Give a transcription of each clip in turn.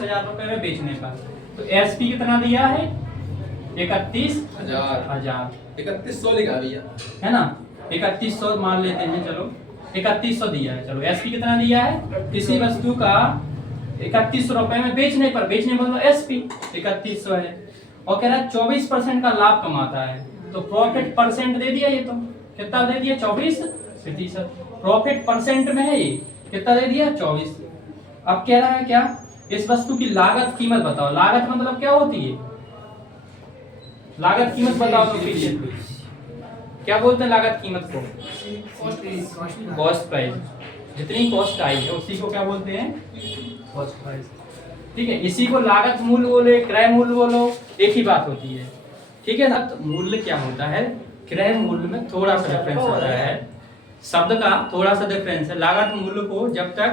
हजार रुपए में बेचने पर, तो एसपी कितना दिया है 31,000 3100 लिखा भैया है ना। 3100 मान लेते हैं, चलो 3100 दिया है। चलो एसपी कितना दिया है, किसी वस्तु का 3100 रुपए में बेचने पर, बेचने पर मतलब एसपी 3100 है, और कह रहा है 24% का लाभ कमाता है, तो प्रॉफिट परसेंट दे दिया। ये तो कितना दे दिया 24%, प्रॉफिट परसेंट में है, ये कितना दे दिया 24। अब कह रहा है क्या, इस वस्तु की लागत कीमत बताओ। लागत मतलब क्या होती है, लागत कीमत बताओ तो क्या बोलते हैं लागत कीमत को, कॉस्ट प्राइस। जितनी कॉस्ट आई है उसी को क्या बोलते हैं, कॉस्ट प्राइस। ठीक है, इसी को लागत मूल्य बोले, क्रय मूल्य बोलो, एक ही बात होती है। ठीक है ना। तो मूल्य क्या होता है, क्रय मूल्य में थोड़ा सा डिफरेंस होता है, शब्द का थोड़ा सा डिफरेंस है। लागत मूल्य को जब तक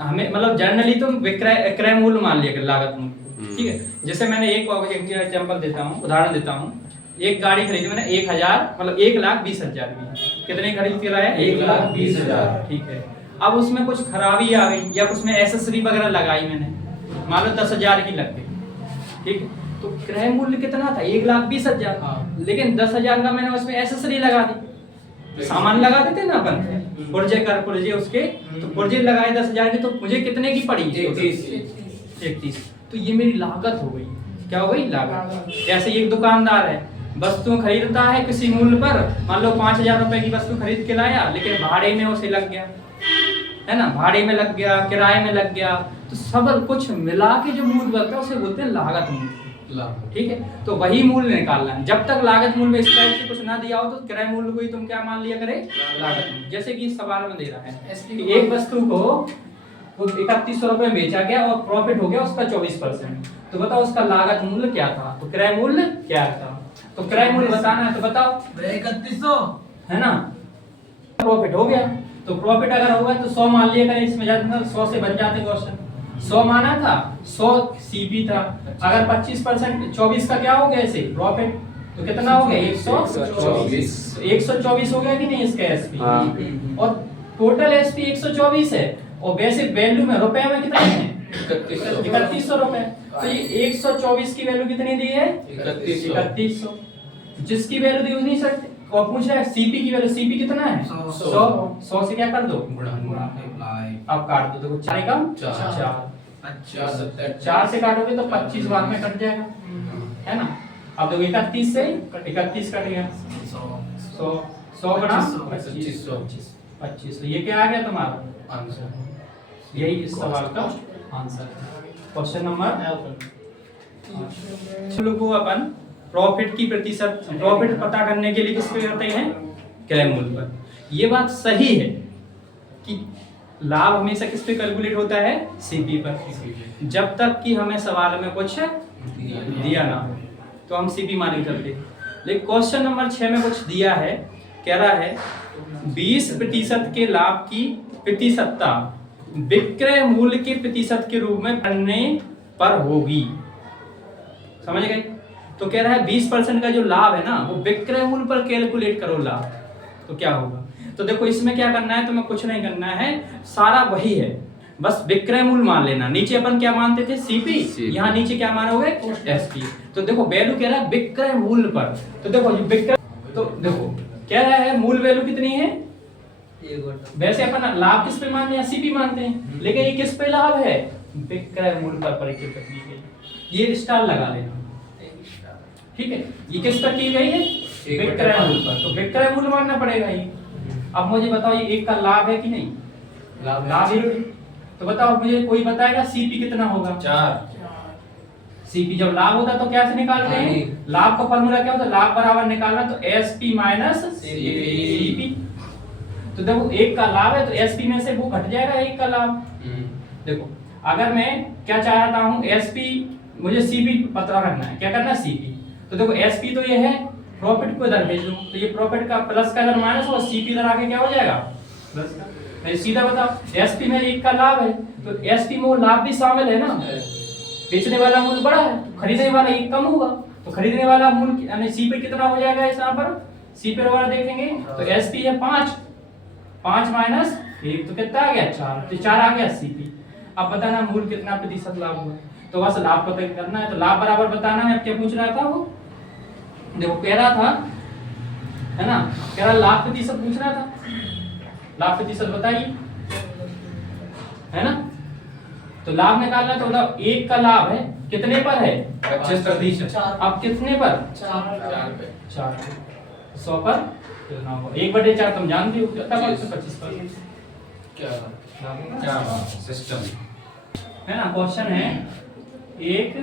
हमें मतलब जनरली तो विक्रय क्रय मूल्य मान लिया लागत मूल्य। ठीक है, जैसे मैंने एक एग्जांपल देता हूँ, उदाहरण देता हूँ। एक गाड़ी खरीदी मैंने 1000 मतलब 1,20,000 की, कितने खरीद के लाया 1,20,000। ठीक है, अब उसमें कुछ खराबी आ गई या उसमें एसेसरी वगैरह लगाई मैंने, मान लो 10,000 की लग गई। ठीक है, तो क्रय मूल्य कितना था 1,20,000, लेकिन 10,000 का मैंने उसमें एसेसरी लगा दी। सामान लगा देते ना अपन, पुर्जे उसके, तो पुर्जे लगाए 10,000 के, तो मुझे कितने की पड़ी 31। तो ये मेरी लागत हो गई। क्या हो गई, लागत। जैसे एक दुकानदार है, वस्तु खरीदता है किसी मूल्य पर, मान लो 5,000 रुपए की वस्तु खरीद के लाया, लेकिन भाड़े में उसे लग गया, है ना, भाड़े में लग गया, किराए में लग गया, तो सब कुछ मिला के जो मूल्य बनता है उसे बोलते हैं लागत मूल्य। ठीक है, तो वही मूल्य निकालना है। जब तक लागत मूल्य में इस टाइप से कुछ ना दिया हो तो क्रय मूल्य को ही तुम क्या मान लिया करे, लागत मूल्य। जैसे कि इस सवाल में दे रहा है कि एक वस्तु को 3100 रुपए में बेचा गया और प्रॉफिट हो गया उसका 24%, तो बताओ उसका लागत मूल्य क्या था, तो क्रय मूल्य क्या था। तो क्रय मूल्य बताना है, तो बताओ 3100 है ना, प्रॉफिट हो गया। तो प्रॉफिट अगर होगा तो 100 मान लिया करें, इसमें ज्यादा 100 से बन जाते क्वेश्चन। 100 माना था, 100 सीपी था, अगर 25% 24 का क्या हो गया इसे प्रॉफिट, तो कितना हो गया 124। 124 हो गया कि नहीं इसका एसपी, और टोटल एसपी 124 है, और वैसे वैल्यू में रुपए में कितना है 3100 रुपए, तो ये 124 की वैल्यू कितनी दी है 3100, जिसकी वैल्यू दी उतनी सर और पूछ रहा है सीपी की वैल्यू, सीपी कितना है 100 से क्या कर दो गुणा, अब काट दो, देखो 4 का 4 से काटोगे तो 25 बाद में कट जाएगा, है ना। अब देखो 31 से 31 कट गया, 100 गुणा 25, तो ये क्या आ गया तुम्हारा आंसर। यही इस सवाल का आंसर है। क्वेश्चन नंबर को अपन प्रॉफिट की प्रतिशत, प्रॉफिट पता करने के लिए किस पे करते हैं, क्रय मूल्य पर। ये बात सही है कि लाभ हमेशा किस पे कैलकुलेट होता है, सीपी पर, जब तक कि हमें सवाल में कुछ दिया ना हो तो हम सीपी मान के चलते। लेकिन क्वेश्चन नंबर 6 में कुछ दिया है, कह रहा है 20% के लाभ की प्रतिशतता विक्रय मूल्य के प्रतिशत के रूप में करने पर होगी। समझ गए। तो कह रहा है 20% का जो लाभ है ना वो विक्रय मूल्य पर कैलकुलेट करो लाभ, तो क्या होगा। तो देखो इसमें क्या करना है, तुम्हें कुछ नहीं करना है, सारा वही है, बस विक्रय मूल्य मान लेना। नीचे अपन क्या मानते थे सीपी, यहाँ नीचे क्या मानोगे एसपी। तो देखो वैल्यू कह रहा है विक्रय मूल्य पर, तो देखो विक्रय, तो देखो कह रहा है मूल वैल्यू कितनी है, वैसे अपन लाभ किस पे मानते हैं, सीपी मानते हैं, लेकिन ये किस पे लाभ है, विक्रय मूल्य पर परिचय करने के लिए ये स्टार लगा लेना। ठीक है, ये किस पर की गई है, विक्रय मूल्य पर, तो विक्रय मूल्य मानना पड़ेगा ये। अब मुझे बताओ ये एक का लाभ है कि नहीं, लाभ है, तो बताओ मुझे कोई बताएगा सीपी कितना होगा 4। सीपी जब लाभ होता तो क्या से निकालते हैं, लाभ का फार्मूला क्या होता है, लाभ बराबर निकालना तो एसपी माइनस सीपी। तो देखो एक का लाभ है तो एसपी में से वो घट जाएगा एक का लाभ। देखो अगर मैं क्या चाहता हूँ एसपी, मुझे सीपी पता करना है, क्या करना है सीपी, तो देखो एसपी तो ये है, प्रॉफिट को इधर भेज दूं तो ये प्रॉफिट का प्लस का इधर माइनस और सीपी इधर आके क्या हो जाएगा प्लस का। मैं सीधा बताओ एसपी में एक का लाभ है तो एसपी में लाभ भी शामिल है ना, बेचने वाला मूल्य बड़ा है तो खरीदने वाला एक कम होगा, तो खरीदने वाला मूल्य यानी सीपी कितना हो जाएगा इस यहाँ पर, सीपी वाला देखेंगे तो एसपी है 5 माइनस 1 तो कितना आ गया 4, तो 4 आ गया सीपी। अब बताना मूल कितना प्रतिशत लाभ हुआ। तो बस लाभ पता करना है, तो लाभ बराबर बताना है। अब क्या पूछ रहा था वो, देखो कह रहा था, है ना, कह रहा लाभ प्रतिशत पूछ रहा था। लाभ प्रतिशत बताइए, है ना। तो लाभ निकालना तो मतलब एक का लाभ है कितने पर है 25%। अब कितने पर 4 100 पर कितना होगा 1/4 तुम जानते हो कितना पर 25%। क्या सिस्टम है ना। क्वेश्चन है एक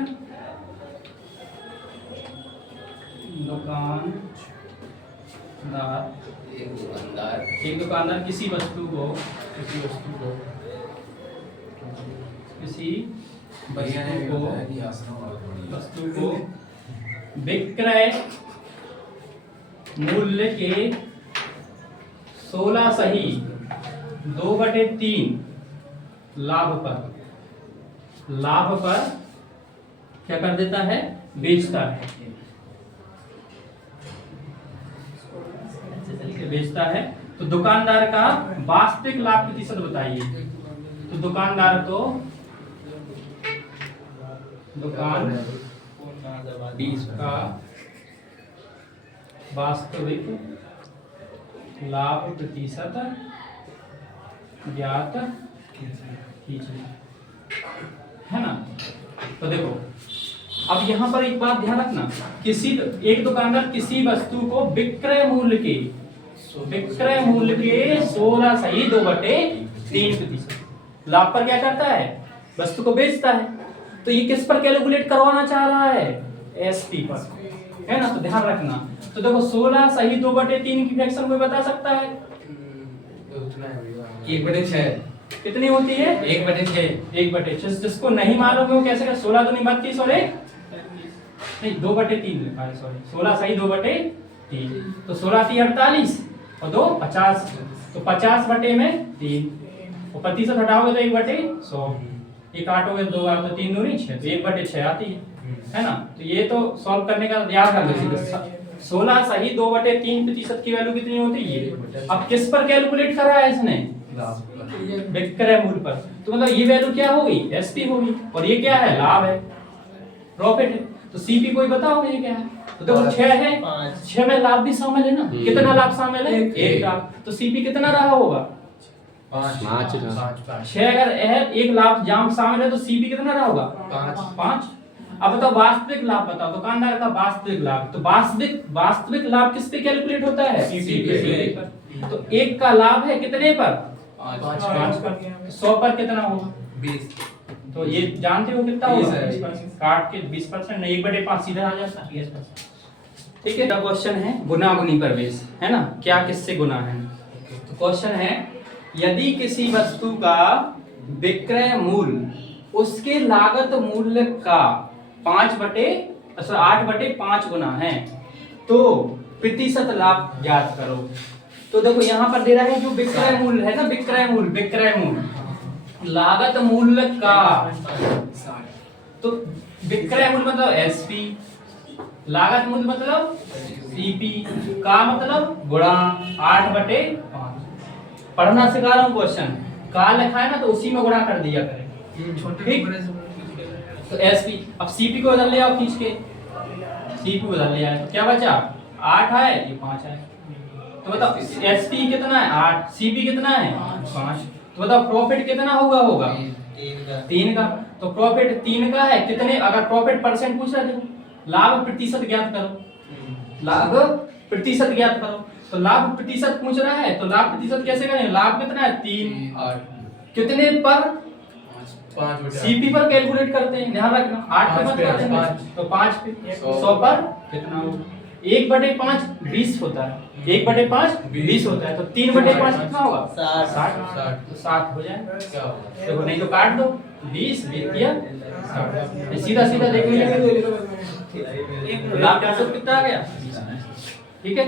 दुकानदार किसी वस्तु को विक्रय मूल्य के 16 सही 2/3 लाभ पर क्या कर देता है, बेचता है। बेचता है तो दुकानदार का वास्तविक लाभ प्रतिशत बताइए। तो दुकानदार तो दुकान का वास्तविक लाभ प्रतिशत ज्ञात कीजिए, है ना। तो देखो अब यहाँ पर एक बात ध्यान रखना, एक दुकानदार किसी वस्तु को विक्रय मूल्य के 16 सही 2/3% लाभ पर क्या करता है, वस्तु को बेचता है। तो ये किस पर कैलकुलेट करवाना चाह रहा है, एसपी पर, है ना। तो ध्यान रखना, तो देखो 16 सही 2/3 की फ्रैक्शन कोई बता सकता है 1/6 कितनी होती है 1/6 1/6। जिसको नहीं मालूम है वो कैसे कर, 16 दूनी 32 और 1 नहीं 2/3 लिखा है, सॉरी 16 सही 2/3। तो 16 × 48 और 2 50, तो 50/3 और प्रतिशत हटाओगे तो 1/100, एक काटोगे तो 2 बार तो 3 दूनी 6, तो 1/6 आती है ना। तो ये तो सॉल्व करने का याद रख लो। 16 सही 2/3% की वैल्यू कितनी होती है ये। अब किस पर कैलकुलेट कर रहा है इसने, विक्रय मूल्य पर। तो मतलब ये वैल्यू क्या होगी, एसपी होगी, और ये क्या है, लाभ है, प्रॉफिट है। तो सीपी कोई बताओ ये क्या है। तो देखो 6 है, 6 में लाभ भी शामिल है ना। कितना लाभ शामिल है, 1 लाभ। तो सीपी कितना रहा होगा 5। 6 अगर एक लाभ जाम शामिल है तो सीपी कितना रहा होगा 5। अब बताओ वास्तविक लाभ बताओ, दुकानदार का वास्तविक लाभ। तो वास्तविक लाभ किस पे कैलकुलेट होता है, सीपी पर। तो एक का लाभ है कितने पर 5 पर। 100 पर कितना होगा 20। तो ये जानते हो कितना होगा 20%। काट के 20% नहीं 1/5 सीधा आ जाता है। ठीक है। क्वेश्चन है गुना-गुनी प्रवेश, है ना, क्या किससे गुना है। तो क्वेश्चन है यदि किसी वस्तु का विक्रय मूल्य उसके लागत मूल्य का 8/5 गुना है तो प्रतिशत लाभ ज्ञात करो। तो देखो यहाँ पर दे रहा है जो विक्रय मूल्य है ना, विक्रय मूल्य लागत मूल्य का, तो विक्रय मूल्य मतलब एसपी, लागत मूल्य मतलब सीपी का मतलब गुणा 8/5। पढ़ना सिखा रहा हूँ, क्वेश्चन का लिखा है ना तो उसी में गुणा कर दिया करें, ठीक। तो एसपी, अब सीपी को उधर ले आओ खींच के, सीपी उधर ले आए तो क्या बचा 8 है, ये 5 है। तो बताओ एसपी कितना है 8, सीपी कितना है 5। तो बताओ प्रॉफिट कितना होगा 3 का। तो प्रॉफिट 3 का है कितने, अगर प्रॉफिट परसेंट पूछ रहे थे, लाभ प्रतिशत ज्ञात करो, लाभ प्रतिशत ज्ञात करो। तो लाभ प्रतिशत पूछ रहा है तो लाभ प्रतिशत कैसे करें, लाभ कितना है 3, 8 कितने पर 5 सीपी पर कैलकुलेट करते हैं, ध्यान रखना 8 पे मत करते हैं। तो 5 पे 100 पर कितना होगा 1/5 20 होता है, 1/5 20 होता है। तो 3/5 कितना होगा 60। तो 60 हो जाए, देखो नहीं तो काट दो 20 दिया, सीधा सीधा देख लीजिए लाभ प्रतिशत कितना आ गया, ठीक है।